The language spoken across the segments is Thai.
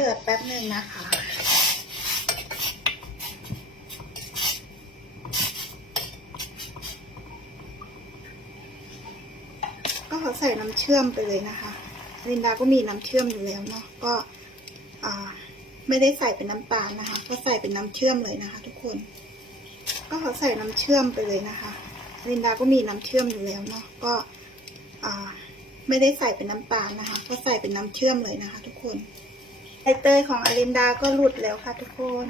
เดือดแป๊บหนึ่งนะคะ ก็ขอใส่น้ำเชื่อมไปเลยนะคะลินดาก็มีน้ำเชื่อมอยู่แล้วเนาะก็ไม่ได้ใส่เป็นน้ำตาลนะคะ ก็ใส่เป็นน้ำเชื่อมเลยนะคะ ทุกคน ก็ขอใส่น้ำเชื่อมไปเลยนะคะลินดาก็มีน้ำเชื่อมอยู่แล้วเนาะก็ไม่ได้ใส่เป็นน้ำตาลนะคะ ก็ใส่เป็นน้ำเชื่อมเลยนะคะ ทุกคน เตยของอลินดาก็หลุดแล้วค่ะทุกคน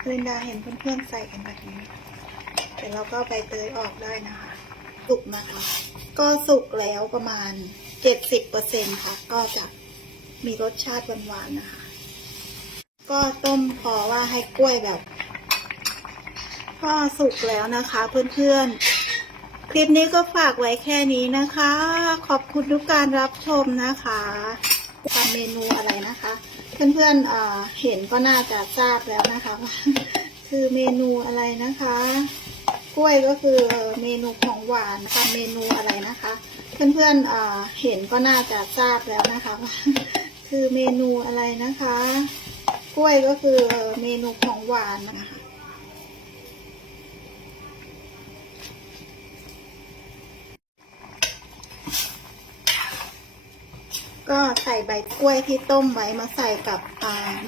อลินดาเห็นเพื่อนๆใส่กันแบบนี้แต่เราก็ใบเตยออกได้นะคะ สุกนะคะ ก็สุกแล้วประมาณเจ็ดสิบเปอร์เซ็นค่ะ ก็จะมีรสชาติหวานๆนะคะ ก็ต้มพอว่าให้กล้วยแบบก็สุกแล้วนะคะเพื่อนๆ คลิปนี้ก็ฝากไว้แค่นี้นะคะ ขอบคุณทุกการรับชมนะคะ ทำเมนูอะไรนะคะ เพื่อนๆเเห็นก็น่าจะทราบแล้วนะคะว่าคือเมนูอะไรนะคะ กล้วยก็คือเมนูของหวานทำเมนูอะไรนะคะ เพื่อนๆเเห็นก็น่าจะทราบแล้วนะคะว่าคือเมนูอะไรนะคะ กล้วยก็คือเมนูของหวานนะคะ ก็ใส่ใบกล้วยที่ต้มไว้มาใส่กับ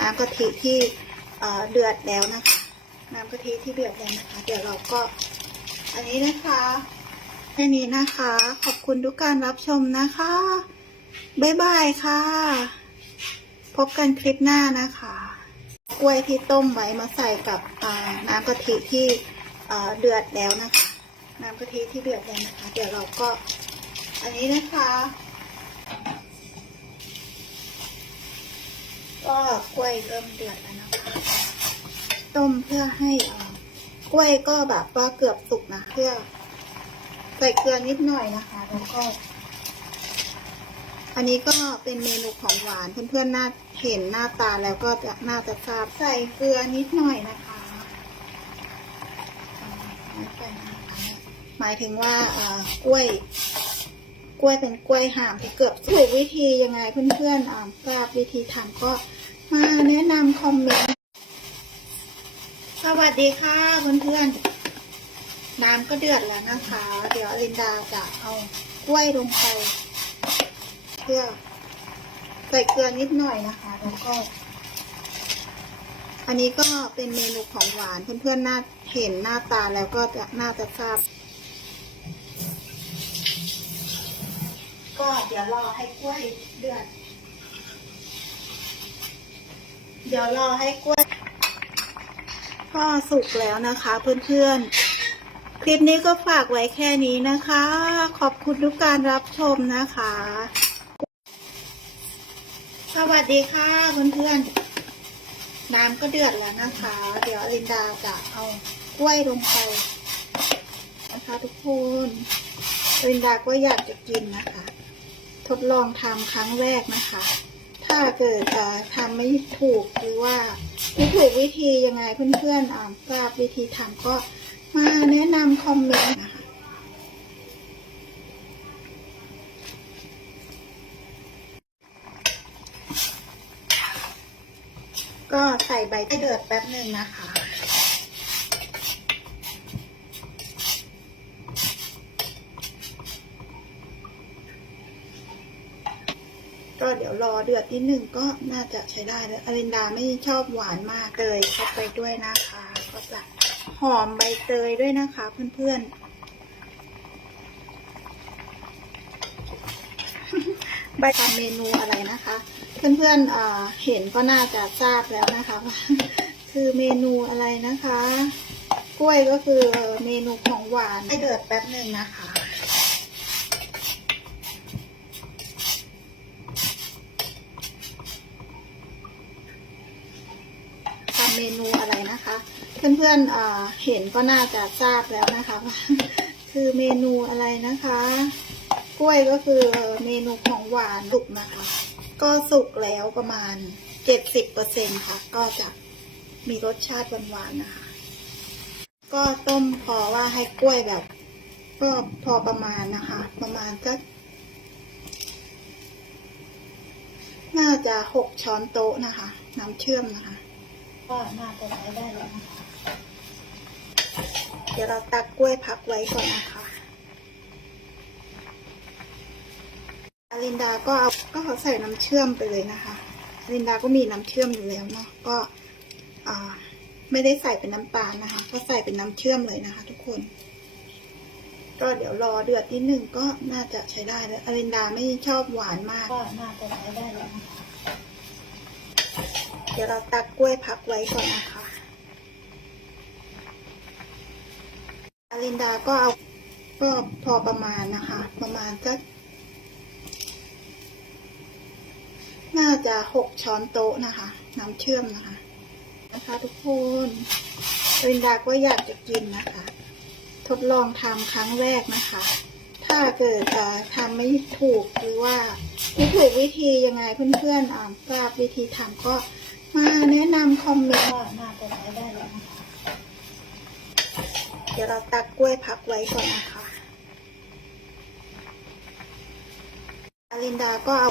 น้ำกะทิที่เดือดแล้วนะคะ น้ำกะทิที่เดือดแล้วนะคะ เดี๋ยวเราก็ อันนี้นะคะแค่นี้นะคะ ขอบคุณทุกการรับชมนะคะ บ๊ายบายค่ะ พบกันคลิปหน้านะคะ กล้วยที่ต้มไว้มาใส่กับน้ำกะทิที่เดือดแล้วนะคะ น้ำกะทิที่เดือดแล้วนะคะ เดี๋ยวเราก็ อันนี้นะคะ กล้วยเริ่มเดือดแล้วนะคะ ต้มเพื่อให้กล้วยก็แบบว่าเกือบสุกนะเพื่อใส่เกลือนิดหน่อยนะคะ แล้วก็ อันนี้ก็เป็นเมนูของหวานเพื่อนๆน่าเห็นหน้าตาแล้วก็จะน่าจะทราบใส่เกลือนิดหน่อยนะคะหมายถึงว่าเอ่อกล้วย กล้วยเป็นกล้วยห่ามที่เกือบถูกวิธียังไงเพื่อนๆทราบวิธีทำก็ มาแนะนำคอมเมนต์ สวัสดีค่ะเพื่อนๆ น้ำก็เดือดแล้วนะคะ เดี๋ยวอลินดาจะเอากล้วยลงไปเพื่อใส่เกลือนิดหน่อยนะคะ แล้วก็ อันนี้ก็เป็นเมนูของหวานเพื่อนๆน่าเห็นหน้าตาแล้วก็จะน่าจะทราบ ก็เดี๋ยวรอให้กล้วยเดือด เดี๋ยวรอให้กล้วยก็สุกแล้วนะคะเพื่อนๆ คลิปนี้ก็ฝากไว้แค่นี้นะคะ ขอบคุณทุกการรับชมนะคะ สวัสดีค่ะเพื่อนๆ น้ำก็เดือดแล้วนะคะ เดี๋ยวลินดาจะเอากล้วยลงไปนะคะทุกคนลินดาก็อยากจะกินนะคะ ทดลองทำครั้งแรกนะคะ ถ้าเกิดทำไม่ถูกหรือว่าไม่ถูกวิธียังไงเพื่อนๆอ่าทราบวิธีทำก็มาแนะนำคอมเมนต์นะคะก็ใส่ใบเดือดแป๊บหนึ่งนะคะ ก็เดี๋ยวรอเดือดนิดหนึ่งก็น่าจะใช้ได้แล้วอลินดาไม่ชอบหวานมากเลยเข้าไปด้วยนะคะ ก็จะหอมใบเตยด้วยนะคะ เพื่อนๆ ใบทำเมนูอะไรนะคะ เพื่อนๆเเห็นก็น่าจะทราบแล้วนะคะว่าคือเมนูอะไรนะคะ กล้วยก็คือเมนูของหวานให้เดือดแป๊บหนึ่งนะคะ ทำเม นูอะไรนะคะ เพื่อนๆเเห็นก็น่าจะทราบแล้วนะคะว่าคือเมนูอะไรนะคะ กล้วยก็คือเอ่อเมนูของหวานสุกนะคะ ก็สุกแล้วประมาณเจ็ดสิบเปอร์เซ็นค่ะ ก็จะมีรสชาติหวานๆนะคะ ก็ต้มพอว่าให้กล้วยแบบก็พอประมาณนะคะ ประมาณสักน่าจะหกช้อนโต๊ะนะคะ น้ำเชื่อมนะคะ ก็น่าจะใช้ได้แล้วเดี๋ยวเราตักกล้วยพักไว้ก่อนนะคะอลินดาก็เอาก็เอาใส่น้ำเชื่อมไปเลยนะคะอลินดาก็มีน้ำเชื่อมอยู่แล้วเนาะก็ไม่ได้ใส่เป็นน้ำตาลนะคะ ก็ใส่เป็นน้ำเชื่อมเลยนะคะ ทุกคน ก็เดี๋ยวรอเดือดนิดนึงก็น่าจะใช้ได้แล้วอลินดาไม่ชอบหวานมาก ก็น่าจะใช้ได้แล้ว เดี๋ยวเราตักกล้วยพักไว้ก่อนนะคะอลินดาก็เอาก็พอประมาณนะคะ ประมาณสักน่าจะหกช้อนโต๊ะนะคะ น้ำเชื่อมนะคะ นะคะทุกคนอลินดาก็อยากจะกินนะคะ ทดลองทำครั้งแรกนะคะ ถ้าเกิดทำไม่ถูกหรือว่าไม่ถูกวิธียังไงเพื่อนๆอ่าทราบวิธีทำก็ มาแนะนำคอมเมนต์ว่าน่าจะใช้ได้แล้วนะคะเดี๋ยวเราตักกล้วยพักไว้ก่อนนะคะอาลินดาก็เอา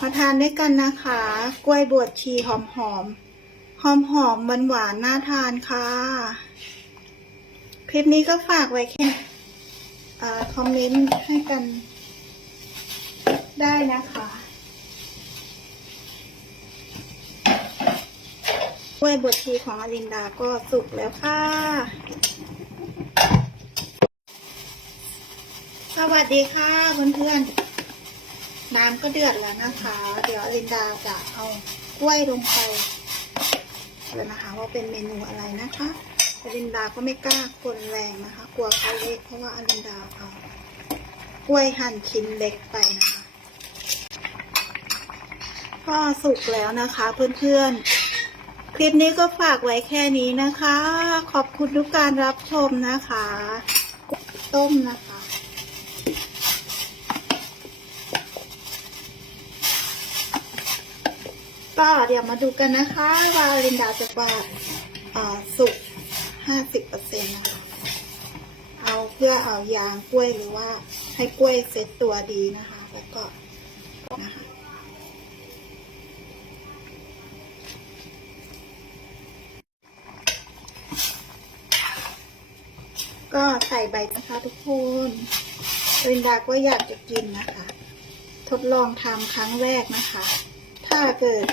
มาทานด้วยกันนะคะ กล้วยบวชชีหอมหอมหอมหอมหวานหวานๆน่าทานค่ะ คลิปนี้ก็ฝากไว้แค่คอมเมนต์ให้กันได้นะคะ กล้วยบดชีของอลินดาก็สุกแล้วค่ะ สวัสดีค่ะเพื่อนๆ น้ำก็เดือดแล้วนะคะ เดี๋ยวอลินดาจะเอากล้วยลงไปแล้วนะคะว่าเป็นเมนูอะไรนะคะอลินดาก็ไม่กล้าคนแรงนะคะ กลัวเขาเละเพราะว่าอลินดาเอากล้วยหั่นชิ้นเล็กไปนะคะ ก็สุกแล้วนะคะเพื่อนๆ คลิปนี้ก็ฝากไว้แค่นี้นะคะ ขอบคุณทุกการรับชมนะคะ ต้มนะคะ ก็เดี๋ยวมาดูกันนะคะว่าลินดาจะว่าอ่าสุกห้าสิบเปอร์เซ็นต์นะคะ เอาเพื่อเอายางกล้วยหรือว่าให้กล้วยเซ็ตตัวดีนะคะ แล้วก็นะคะ ก็ใส่ใบนะคะทุกคนลินดาก็อยากจะกินนะคะ ทดลองทำครั้งแรกนะคะ ถ้าเกิด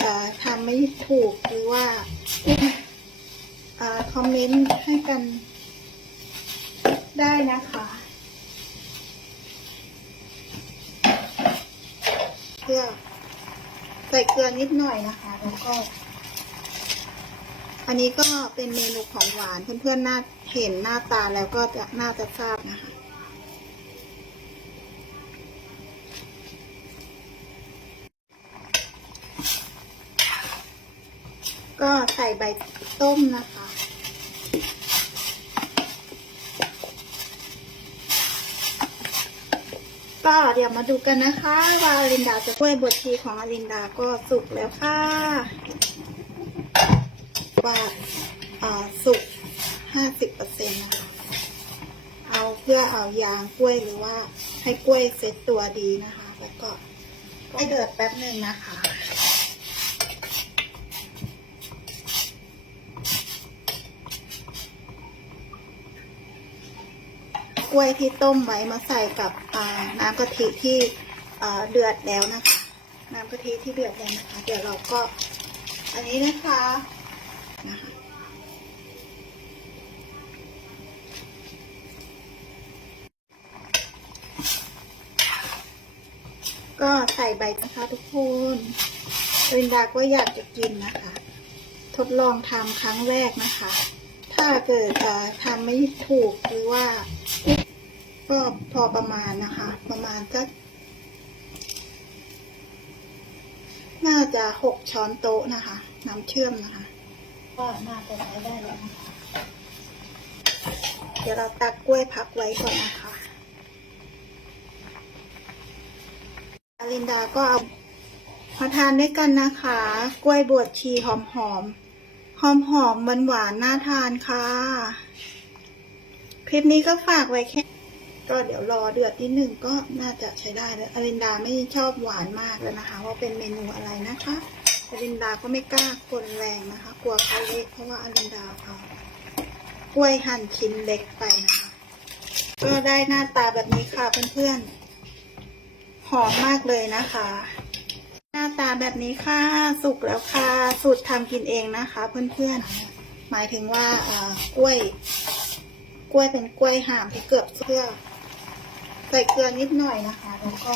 ทำไม่ถูกหรือว่าคอมเมนต์ให้กันได้นะคะเพื่อใส่เกลือนิดหน่อยนะคะ แล้วก็ อันนี้ก็เป็นเมนูของหวานเพื่อนๆน่า เห็นหน้าตาแล้วก็จะน่าจะทราบนะคะ ก็ใส่ใบต้มนะคะก็เดี๋ยวมาดูกันนะคะว่าอลินดาจะกล้วยบดชีของอลินดาก็สุกแล้วค่ะว่าอ่าสุกห้าสิบเปอร์เซ็นต์นะคะ เอายางกล้วยหรือว่า ให้กล้วยเซ็ตตัวดีนะคะ แล้วก็ให้เดือดแป๊บหนึ่งนะคะกล้วยที่ต้มไว้มาใส่กับน้ำกะทิที่เดือดแล้วนะคะ น้ำกะทิที่เดือดแล้วนะคะ เดี๋ยวเราก็ อันนี้นะคะ ก็ใส่ใบนะคะทุกคนลินดาก็อยากจะกินนะคะ ทดลองทำครั้งแรกนะคะ ถ้าเกิดเอ่อทำไม่ถูกหรือว่า ก็พอประมาณนะคะ ประมาณสักน่าจะหกช้อนโต๊ะนะคะ น้ำเชื่อมนะคะ ก็น่าจะใช้ได้แล้วนะคะเดี๋ยวเราตักกล้วยพักไว้ก่อนนะคะอ ลินดาก็เอามาทานด้วยกันนะคะ กล้วยบวชชีหอมหอมหอมหอมหวานหวานน่าทานค่ะ คลิปนี้ก็ฝากไว้แค่ ก็เดี๋ยวรอเดือดนิดนึงก็น่าจะใช้ได้แล้วอลินดาไม่ชอบหวานมากแล้วนะคะ ว่าเป็นเมนูอะไรนะคะอลินดาก็ไม่กล้าคนแรงนะคะ กลัวเขาเละเพราะว่าอลินดาเอากล้วยหั่นชิ้นเล็กไปนะคะ ก็ได้หน้าตาแบบนี้ค่ะเพื่อนๆ หอมมากเลยนะคะ หน้าตาแบบนี้ค่ะสุกแล้วค่ะสูตรทำกินเองนะคะ เพื่อนๆ หมายถึงว่าอ่ากล้วย กล้วยเป็นกล้วยห่ามที่เกือบเสื่อใส่เกลือนิดหน่อยนะคะ แล้วก็